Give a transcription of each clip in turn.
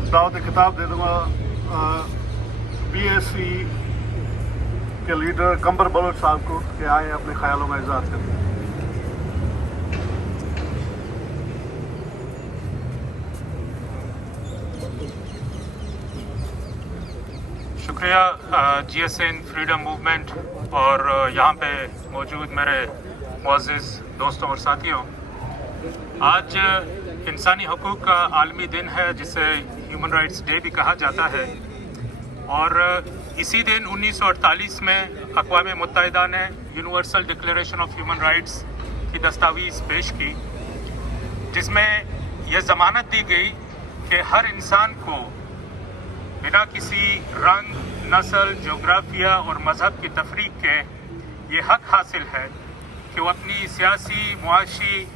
दावत खिताब दे दूँगा BSc के लीडर कंबर बलोच साहब को कि आए अपने ख्यालों में इज़हार करें। शुक्रिया GSN फ्रीडम मूवमेंट और यहाँ पे मौजूद मेरे मुअज़्ज़िज़ दोस्तों और साथियों, आज इंसानी हकूक़ का आलमी दिन है जिसे ह्यूमन राइट्स डे भी कहा जाता है। और इसी दिन 1948 में अक़वाम मुत्तहिदा ने universal declaration of human rights की दस्तावेज़ पेश की, जिसमें यह ज़मानत दी गई कि हर इंसान को बिना किसी रंग, नस्ल, जोग्राफिया और मज़हब की तफरीक के ये हक़ हासिल है कि वो अपनी सियासी, मुआशी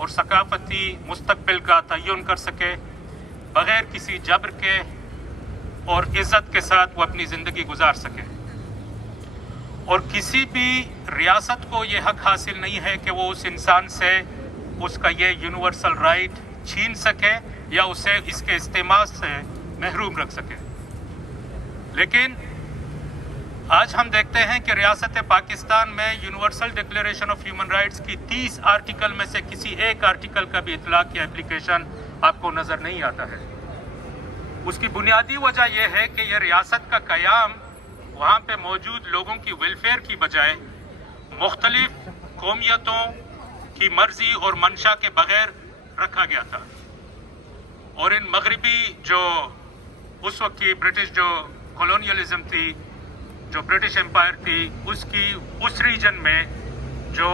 और सकाफ़ती मुस्तक़बिल का तयन कर सके, बग़ैर किसी जबर के और इज़्ज़त के साथ वो अपनी ज़िंदगी गुजार सके। और किसी भी रियासत को ये हक़ हासिल नहीं है कि वो उस इंसान से उसका ये यूनिवर्सल राइट छीन सके या उसे इसके इस्तेमाल से महरूम रख सके। लेकिन आज हम देखते हैं कि रियासत पाकिस्तान में universal declaration of human rights की 30 आर्टिकल में से किसी एक आर्टिकल का भी इतलाक़ या एप्लीकेशन आपको नज़र नहीं आता है। उसकी बुनियादी वजह यह है कि यह रियासत का क़याम वहाँ पे मौजूद लोगों की वेलफेयर की बजाय मुख्तलिफ कौमियतों की मर्ज़ी और मंशा के बग़ैर रखा गया था। और इन मगरबी जो उस वक्त की ब्रिटिश जो कॉलोनियलिज्म थी, जो ब्रिटिश एम्पायर थी, उसकी उस रीजन में जो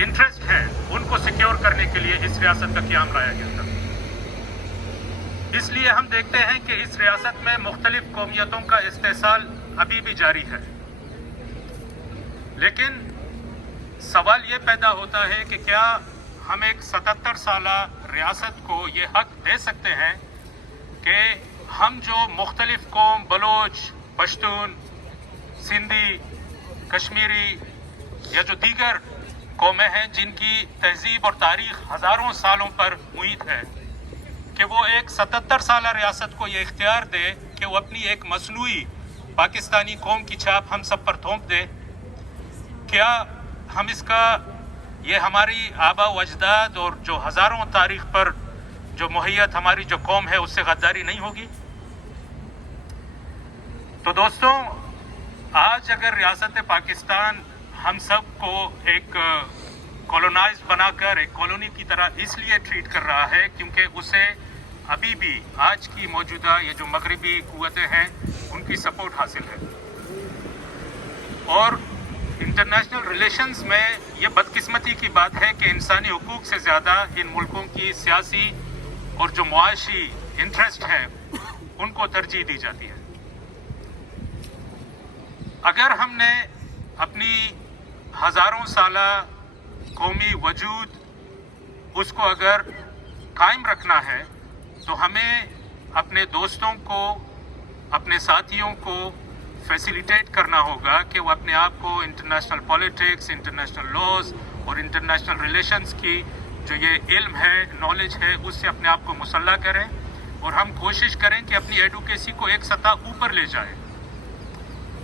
इंटरेस्ट है उनको सिक्योर करने के लिए इस रियासत का क़याम लाया गया था। इसलिए हम देखते हैं कि इस रियासत में मुख्तलिफ कौमियतों का इस्तेसाल अभी भी जारी है। लेकिन सवाल ये पैदा होता है कि क्या हम एक 77 साला रियासत को ये हक़ दे सकते हैं कि हम जो मुख्तलिफ कौम, बलोच, पश्तून, सिंधी, कश्मीरी या जो दीगर कौमें हैं जिनकी तहज़ीब और तारीख़ हज़ारों सालों पर मुईद है, कि वो एक 77 साला रियासत को ये इख्तियार दे कि वो अपनी एक मसनूई पाकिस्तानी कौम की छाप हम सब पर थोप दे। क्या हम इसका ये हमारी आबा व अजदाद और जो हज़ारों तारीख़ पर जो मुहैयत हमारी जो कौम है उससे गद्दारी नहीं होगी? तो दोस्तों, आज अगर रियासत पाकिस्तान हम सब को एक कॉलोनाइज बनाकर एक कॉलोनी की तरह इसलिए ट्रीट कर रहा है क्योंकि उसे अभी भी आज की मौजूदा ये जो मगरबी कुव्वतें हैं उनकी सपोर्ट हासिल है। और इंटरनेशनल रिलेशंस में ये बदकिस्मती की बात है कि इंसानी हुकूक से ज़्यादा इन मुल्कों की सियासी और जो मुआशी इंटरेस्ट है उनको तरजीह दी जाती है। अगर हमने अपनी हज़ारों साला कौमी वजूद उसको अगर कायम रखना है तो हमें अपने दोस्तों को, अपने साथियों को फैसिलिटेट करना होगा कि वो अपने आप को इंटरनेशनल पॉलिटिक्स, इंटरनेशनल लॉज और इंटरनेशनल रिलेशंस की जो ये इल्म है, नॉलेज है, उससे अपने आप को मुसल्ला करें। और हम कोशिश करें कि अपनी एडुकेसी को एक सतह ऊपर ले जाएं,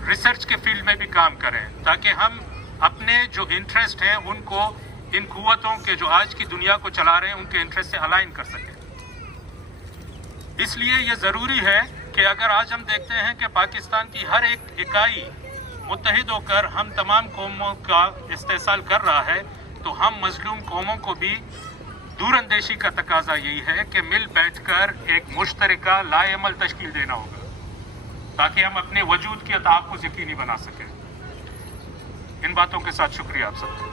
रिसर्च के फील्ड में भी काम करें, ताकि हम अपने जो इंटरेस्ट हैं उनको इन कुव्वतों के जो आज की दुनिया को चला रहे हैं उनके इंटरेस्ट से अलाइन कर सकें। इसलिए ये ज़रूरी है कि अगर आज हम देखते हैं कि पाकिस्तान की हर एक इकाई मुत्तहिद होकर हम तमाम कौमों का इस्तेसाल कर रहा है, तो हम मजलूम कौमों को भी दूरअंदेशी का तकाजा यही है कि मिल बैठकर एक मुश्तरका लाएमल तश्कील देना होगा ताकि हम अपने वजूद के तहफ़्फ़ुज़ यकीनी बना सकें। इन बातों के साथ शुक्रिया आप सबका।